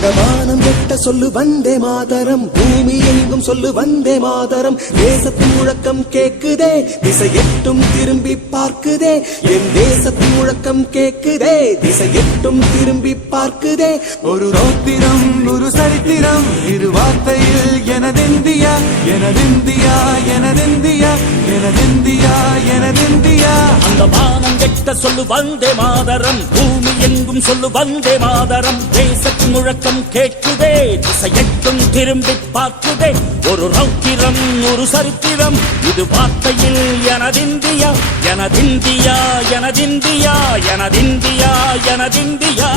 அந்த வானம் எட்ட சொல்லு வந்தே மாதரம், பூமி எங்கும் சொல்லு வந்தே மாதரம். தேசத்தின் முழக்கம் கேக்குதே, திசை எட்டும் திரும்பி பார்க்குதே. என் தேசத்தின் முழக்கம் கேக்குதே, திசை எட்டும் திரும்பி பார்க்குதே. ஒரு ரௌத்திரம் ஒரு சரித்திரம், இரு வார்த்தையில் எனதிந்தியா எனதிந்தியா எனதிந்தியா எனதிந்தியா எனதிந்தியா. அந்த வானம் எட்ட சொல்லு வந்தே மாதரம், பூமி எங்கும் சொல்லு வந்தே மாதரம். தேசத்தின் முழக்கம் கேட்குதே, திசை எட்டும் திரும்பி பார்க்குதே. ஒரு ரௌத்திரம் ஒரு சரித்திரம், இது வார்த்தையில் எனதிந்தியா எனதிந்தியா எனதிந்தியா எனதிந்தியா எனதிந்தியா.